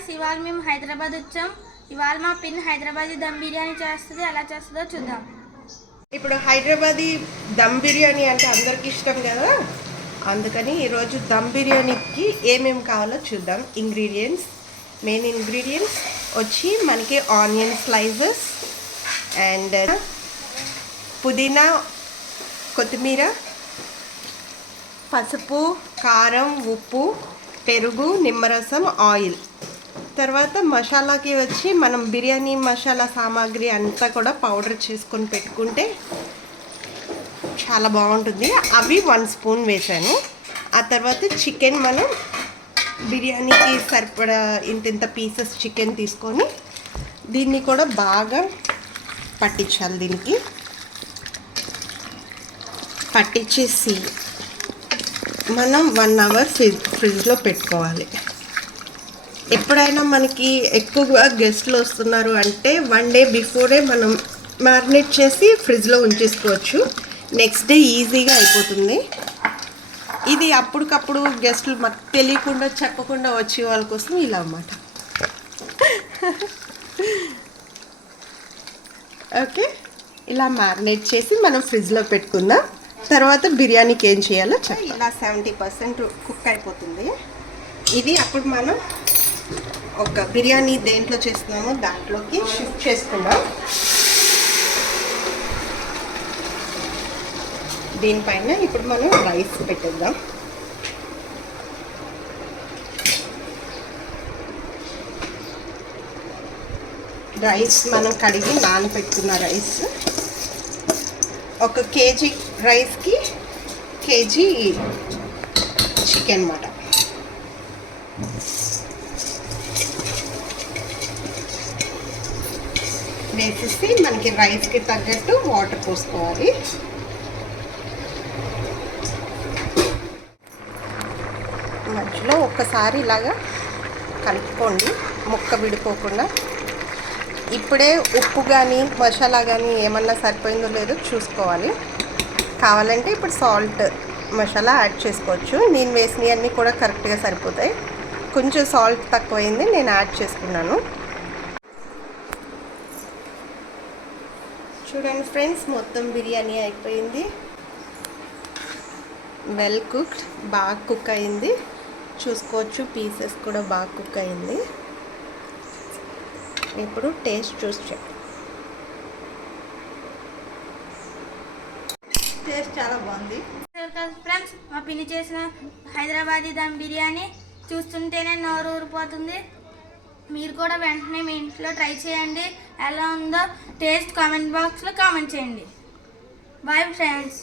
Guys, ఇవాళ మేము హైదరాబాద్ వచ్చాం. ఇవాళ మా పిన్ హైదరాబాదీ దమ్ బిర్యానీ చేస్తుంది. ఎలా చేస్తుందో చూద్దాం. ఇప్పుడు హైదరాబాదీ దమ్ బిర్యానీ అంటే అందరికి ఇష్టం కదా, అందుకని ఈరోజు దమ్ బిర్యానీకి ఏమేమి కావాలో చూద్దాం. మెయిన్ ఇంగ్రీడియంట్స్ వచ్చి మనకి ఆనియన్ స్లైసెస్ అండ్ పుదీనా, కొత్తిమీర, పసుపు, కారం, ఉప్పు, పెరుగు, నిమ్మరసం, ఆయిల్. తర్వాత మసాలాకి వచ్చి మనం బిర్యానీ మసాలా సామాగ్రి అంతా కూడా పౌడర్ చేసుకొని పెట్టుకుంటే చాలా బాగుంటుంది. అవి 1 స్పూన్ వేసాను. ఆ తర్వాత చికెన్, మనం బిర్యానీకి సరిపడా ఇంత పీసెస్ చికెన్ తీసుకొని దీన్ని కూడా బాగా పట్టించాలి. దీనికి పట్టించేసి మనం 1 అవర్ ఫ్రిడ్జ్లో పెట్టుకోవాలి. ఎప్పుడైనా మనకి ఎక్కువగా గెస్ట్లు వస్తున్నారు అంటే 1 డే బిఫోరే మనం మ్యారినేట్ చేసి ఫ్రిడ్జ్లో ఉంచేసుకోవచ్చు. నెక్స్ట్ డే ఈజీగా అయిపోతుంది. ఇది అప్పటికప్పుడు గెస్ట్లు మనకు తెలియకుండా చెప్పకుండా వచ్చే వాళ్ళ కోసం ఇలా అన్నమాట. ఓకే, ఇలా మ్యారినేట్ చేసి మనం ఫ్రిడ్జ్లో పెట్టుకుందాం. తర్వాత బిర్యానీకి ఏం చేయాలో ఇలా 70% కుక్ అయిపోతుంది. ఇది అప్పుడు మనం ఒక బిర్యానీ దేంట్లో చేస్తున్నామో దాంట్లోకి షిఫ్ట్ చేసుకుందాం. దీనిపైన ఇప్పుడు మనం రైస్ పెట్టేద్దాం. రైస్ మనం కడిగి నానబెట్టుకున్న రైస్, 1 కేజీ రైస్కి కేజీ చికెన్ అన్నమాట. వేసేసి మనకి రైస్కి తగ్గట్టు వాటర్ పోసుకోవాలి. మధ్యలో ఒక్కసారి ఇలాగా కలుపుకోండి, ముక్క విడిపోకుండా. ఇప్పుడే ఉప్పు కానీ మసాలా కానీ ఏమన్నా సరిపోయిందో లేదో చూసుకోవాలి. కావాలంటే ఇప్పుడు సాల్ట్ మసాలా యాడ్ చేసుకోవచ్చు. నేను వేసినవన్నీ కూడా కరెక్ట్గా సరిపోతాయి. కొంచెం సాల్ట్ తక్కువైంది, నేను యాడ్ చేసుకున్నాను. చూడండి ఫ్రెండ్స్, మొత్తం బిర్యానీ అయిపోయింది. వెల్ కుక్డ్, బాగా కుక్ అయింది. చూసుకోవచ్చు, పీసెస్ కూడా బాగా కుక్ అయింది. ఇప్పుడు టేస్ట్ చూసి టేస్ట్ చాలా బాగుంది ఫ్రెండ్స్. మా పిన్ని చేసిన హైదరాబాదీ దమ్ బిర్యానీ చూస్తుంటేనే నోరు ఊరిపోతుంది. మీరు కూడా వెంటనే మీ ఇంట్లో ట్రై చేయండి. ఎలా ఉందో టేస్ట్ కామెంట్ బాక్స్లో కామెంట్ చేయండి. Bye friends.